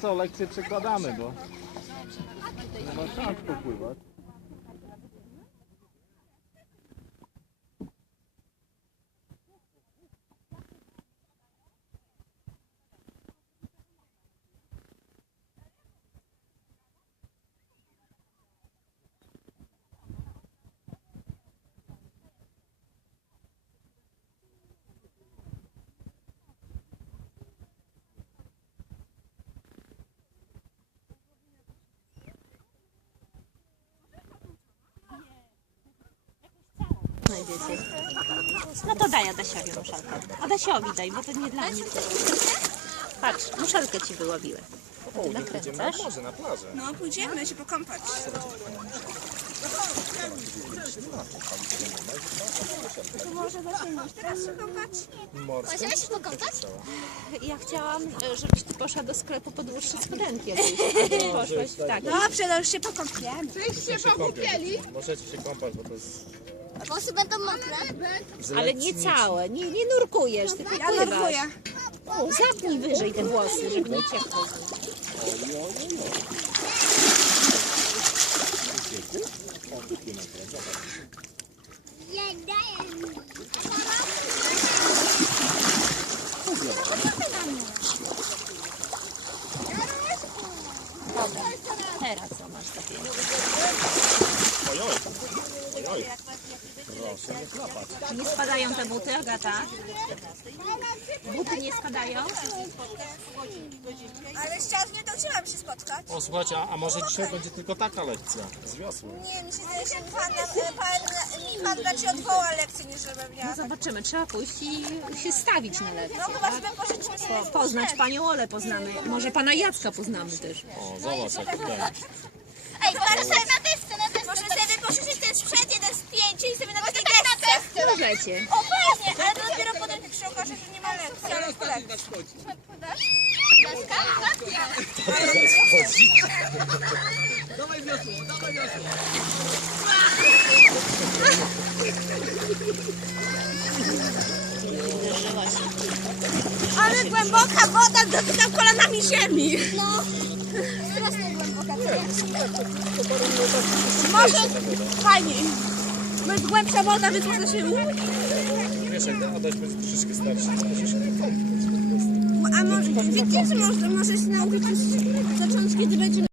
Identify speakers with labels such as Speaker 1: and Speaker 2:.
Speaker 1: Co, lekcje przekładamy, bo szans popływać.
Speaker 2: Znajdziecie. No to daj Adasiowi muszelkę. Adasiowi daj, bo to nie dla mnie. Patrz, muszelkę ci wyłowiłem.
Speaker 1: O,
Speaker 2: Ty nakręcasz?
Speaker 1: może na plażę.
Speaker 3: No, pójdziemy się pokąpać. To może zasięgnąć teraz się kąpać?
Speaker 4: Możemy się pokąpać?
Speaker 2: Ja chciałam, e, żebyś ty poszła do sklepu po dłuższe spodenki jakieś. Poszłaś, tak.
Speaker 3: Dobrze, no już się pokąpiemy.
Speaker 1: Możecie się kąpać, bo to jest...
Speaker 4: Włosy będą mokre.
Speaker 2: Ale nie całe, nie, nie nurkujesz, tylko
Speaker 3: Ja
Speaker 2: pływasz.
Speaker 3: nurkuję.
Speaker 2: O, zapnij wyżej te włosy, żeby nie ciekło. Dobra, teraz co masz takiego?
Speaker 1: Nie
Speaker 2: spadają te buty, Agata? Buty nie spadają?
Speaker 3: Ale ściągnie, to mam się spotkać?
Speaker 1: O, słuchajcie, a, a może dzisiaj będzie tylko taka lekcja z wiosły?
Speaker 3: Nie, mi się zdaje, że pan, e, pan, mi pan raczej odwoła lekcję, niż żebym miała.
Speaker 2: No zobaczymy, trzeba pójść i się stawić na lekcję.
Speaker 3: No chyba sobie
Speaker 2: Po, poznać panią Olę poznamy, może pana Jacka poznamy też.
Speaker 1: O, zobacz jak tutaj.
Speaker 4: Ej, może sobie na testy, na testy.
Speaker 3: Może sobie pożyczyć ten sprzęt, jeden zdjęcie i sobie nawet nie
Speaker 4: na testy.
Speaker 2: Możecie.
Speaker 3: O pewnie, ale to dopiero potem jak się okaże, że nie ma lekcji, ale po lekcji.
Speaker 4: Deska?
Speaker 2: Uderzyła się.
Speaker 3: Ale głęboka woda, dotykam kolanami ziemi.
Speaker 4: No. Strasznie głęboka?
Speaker 3: Może fajniej. Może głębsza woda, więc można się...
Speaker 1: Wiesz, jak Adaś będzie troszeczkę starszy, to może się.
Speaker 3: A może, wiecie, że może, może się nauczyć już zacząć, kiedy będziemy